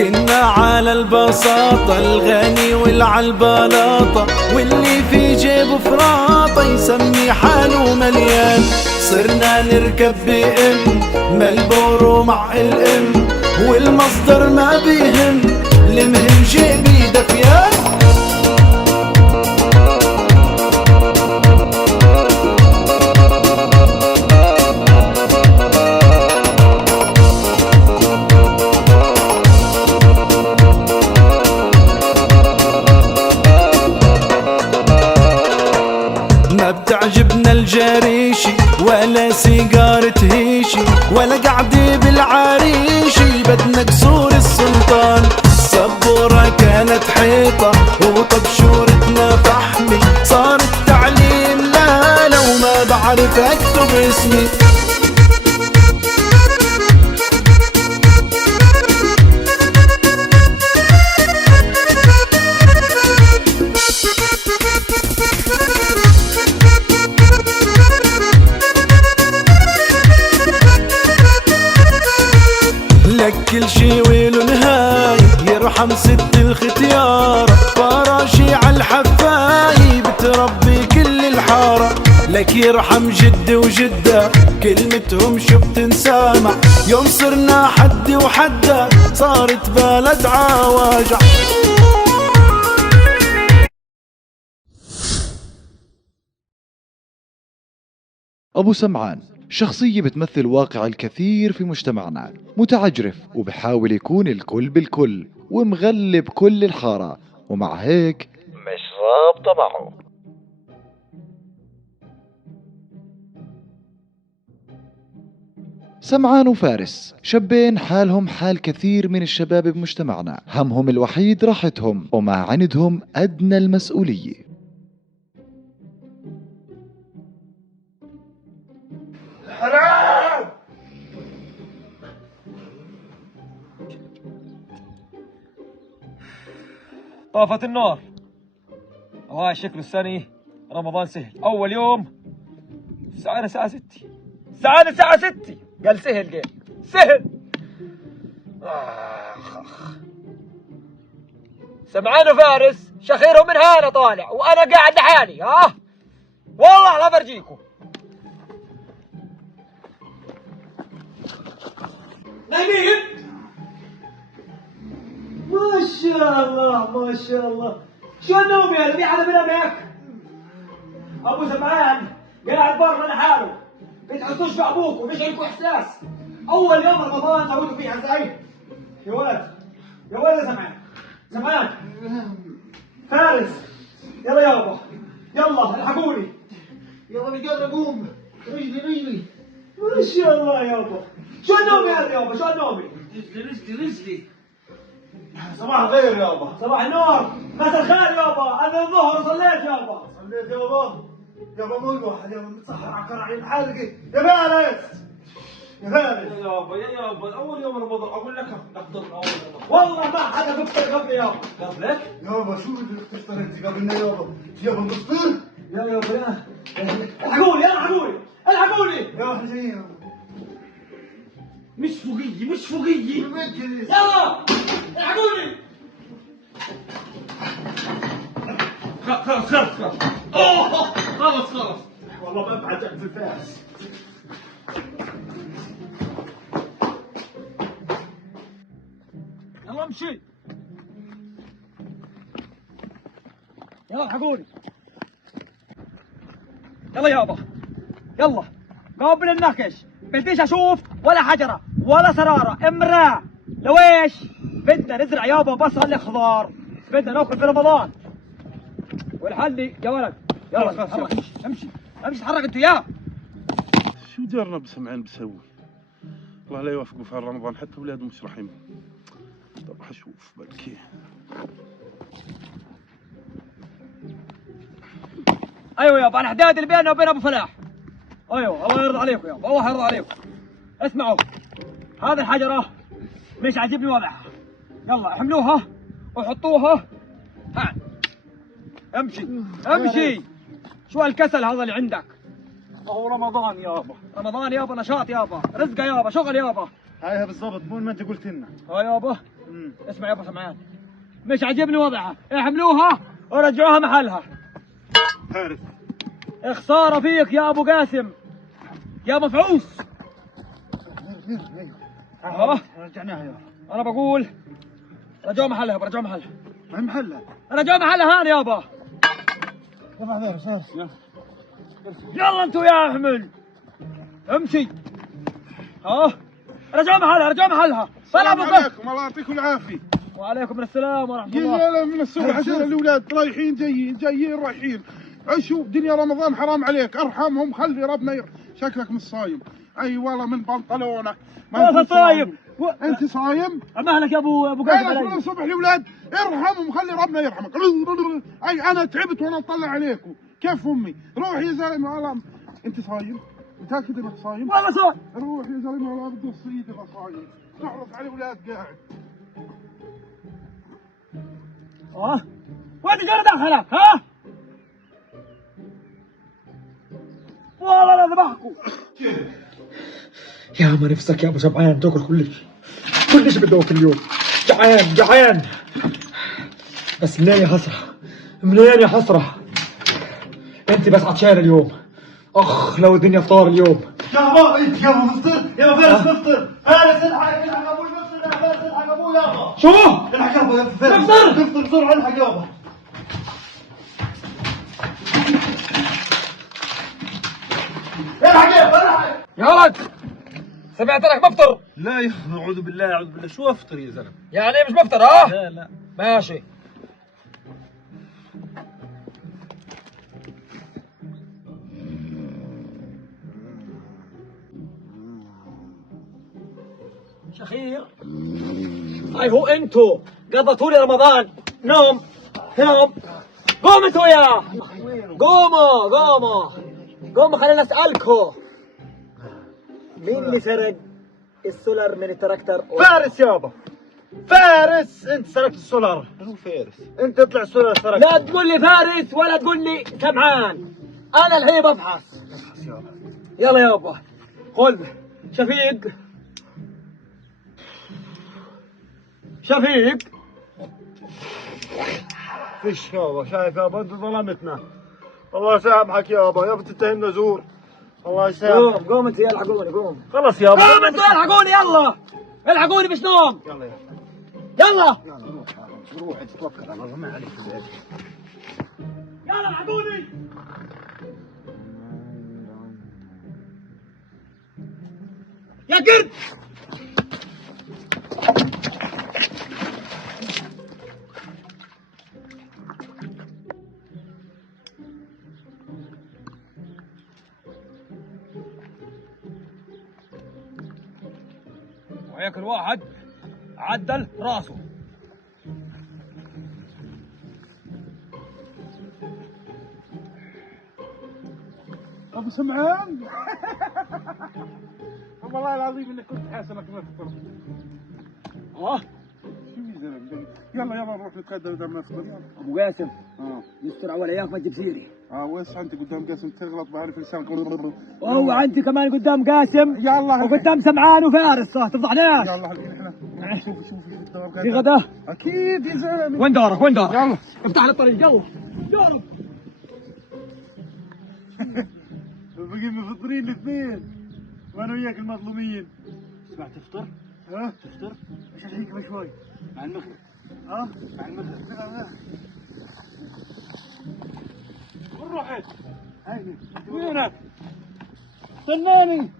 كنا على البساطة، الغني والعالبلاطة، واللي في جيبه فراطة يسمي حاله مليان. صرنا نركب بإم ملبورو مع الإم، والمصدر ما بيهم، المهم جيبي دفيان. ما بتعجبنا الجريشي ولا سيجارة هيشي ولا قعدة بالعريشي، بدنا قصور السلطان. السبورة كانت حيطة وطبشورتنا فحمي، صار التعليم لا لو ما بعرف اكتب اسمي. لك كل شي ويله نهاية، يرحم ست الختيارة، فراشي عالحفاية بتربي كل الحارة. لك يرحم جدي وجدة، كلمتهم شو بتنسامع، يوم صرنا حد وحدة صارت بلد عواجع. أبو سمعان شخصية بتمثل واقع الكثير في مجتمعنا، متعجرف وبحاول يكون الكل بالكل ومغلب كل الحارة، ومع هيك مش رابطة معه. سمعان وفارس شابين حالهم حال كثير من الشباب بمجتمعنا، همهم الوحيد راحتهم وما عندهم أدنى المسؤولية. حرام! طافت النار. هاي شكل السنة رمضان سهل. أول يوم ساعة 6 الساعة 6 قال سهل، قال سهل. سمعان وفارس شخيرهم من هنا طالع وأنا قاعد لحالي. والله لا برجيكم. نايمين؟ ما شاء الله ما شاء الله. شو النوم يا ربيع؟ على بنامك. ابو سمعان قاعد برا لحاله، بتحسوش بابوكم، مش عندكم احساس. اول يوم رمضان سويتوا فيها ازاي؟ يا ولد يا ولد سمعان فارس، يلا يابا يلا الحقوني. يلا مش قادر اقوم، رجلي. ما شاء الله يابا. شو النوم يا يابا؟ شو النوم؟ رجلي. صباح الخير يابا. صباح النور. مساء الخير يابا. انا الظهر صليت يابا. صليت يابا مو واحد يابا متصحر عكر علي الحالقة. يا فارس يا يابا اول يوم رمضان اقول لك نفطر اول رمضان. والله ما حدا بفطر قبلي يابا. قبلك؟ يابا شو بدك تفطر انت قبلنا يابا نفطر؟ يا يابا الحقوني يلا احنا جايين يابا. مش فوقية يلا الحقوني. خلص والله ما بعجقت في الفاس. يلا امشي يلا الحقوني. يلا يابا يلا قابل النكش. بديش اشوف ولا حجره ولا سراره امراه. لويش بدنا نزرع يابا بصل خضار، بدنا ناكل في رمضان. والحل يا ولد يلا امشي تحرك انت يا. شو جرنا بسمعان بسوي؟ الله لا يوفقه في رمضان، حتى اولاده مش رحيم. طب حشوف بلكي. ايوه يابا الحداد اللي بيننا وبين ابو فلاح. ايوه الله يرضى عليكم يابا، الله يرضى عليكم. اسمعوا هذه الحجره مش عاجبني وضعها، يلا احملوها وحطوها. ها امشي. شو هالكسل هذا اللي عندك؟ هو رمضان يابا، نشاط يابا، رزقه يابا، شغل يابا. هايها بالضبط مو ما انت قلت لنا. يابا اسمع يا ابو سمعان، مش عاجبني وضعها، احملوها ورجعوها محلها. عارف. خساره فيك يا ابو قاسم يا مفعوس. رجعناها يا انا بقول رجعوها محلها، برجعوها محلها. ما محلها. رجعوها محلها هان يابا. يلا فارس يلا انتوا يا احمل امشي. رجعوا محلها، رجعوا محلها. طلع ابو قاسم. الله يعطيكم العافيه. وعليكم السلام ورحمه الله. يلا من الصبح عشان الاولاد رايحين جايين رايحين. عشوا دنيا رمضان حرام عليك، ارحمهم خلي ربنا شكلك مش صايم. اي والله من بنطلونك ما انت صايم. انت صايم؟ مهلك يا ابو قاسم انا من علي. الصبح الاولاد ارحمهم خلي ربنا يرحمك. اي انا تعبت وانا اطلع عليكم كيف امي. روح يا زلمه والله. انت صايم؟ متاكد انك صايم؟ والله صايم. روح يا زلمه والله بدي الصيد اذا صايم. تعرف على الاولاد قاعد. وين جرى دخلها؟ والله لا ذبحكم. يا ما نفسك يا ابو سبعان تاكل كل شيء بدي اكل اليوم. جعان بس منين يا حسره. انت بس عطشان اليوم. لو الدنيا فطار اليوم. يابا انت يابا مفطر. يابا فارس مفطر. فارس الحق ابوي مفطر. يا فارس الحق ابوي يابا. شو؟ الحق يابا فارس مفطر بسرعه. الحق يابا. الحق يابا الحق. يا ولد سمعت لك مفطر؟ لا يا اعوذ بالله شو افطر يا زلمه؟ يعني مش مفطر لا ماشي. شخير هو انتوا قضيتوا لي رمضان نوم. قوموا انتوا يا قوموا خلينا اسالكم، مين اللي سرق السولر من التراكتر؟ فارس يابا. فارس انت سرقت السولار. هو فارس انت اطلع السولار سرقت. لا تقول لي فارس ولا تقول لي سمعان، انا الحين بفحص. يلا يابا خذ شفيق. فيش يابا. شايف يابا انت ظلمتنا. الله يسامحك يابا تتهمنا زور. الله يسامحك. قوم انت يلا الحقوني قوم. خلص يابا. قوم انتوا الحقوني يلا. الحقوني مش نوم. يلا روح انت توكل على الله ما عليك. يلا الحقوني. يا قرد وهيك الواحد عدل راسه. ابو سمعان. والله العظيم انك كنت حاسبك مفطر. شو يا زلمه. يلا نروح نتقدم قدام نفطر. يلا ابو قاسم يستر على وياك ما تجيب سيري. ويش انت قدام قاسم تغلط بعرف لسانك. وهو انت كمان قدام قاسم. يلا وقدام سمعان وفارس تفضحناش. يلا الحين احنا شوف الدوام في غدا اكيد يا زلمه. وين دارك يلا افتح لي الطريق يلا. بقي مفطرين الاثنين وانا وياك المظلومين. اسمع تفطر؟ تفطر؟ ايش الحكمه شوي؟ مع المغرب. مع المغرب. وين رحت؟ وينك؟ استناني.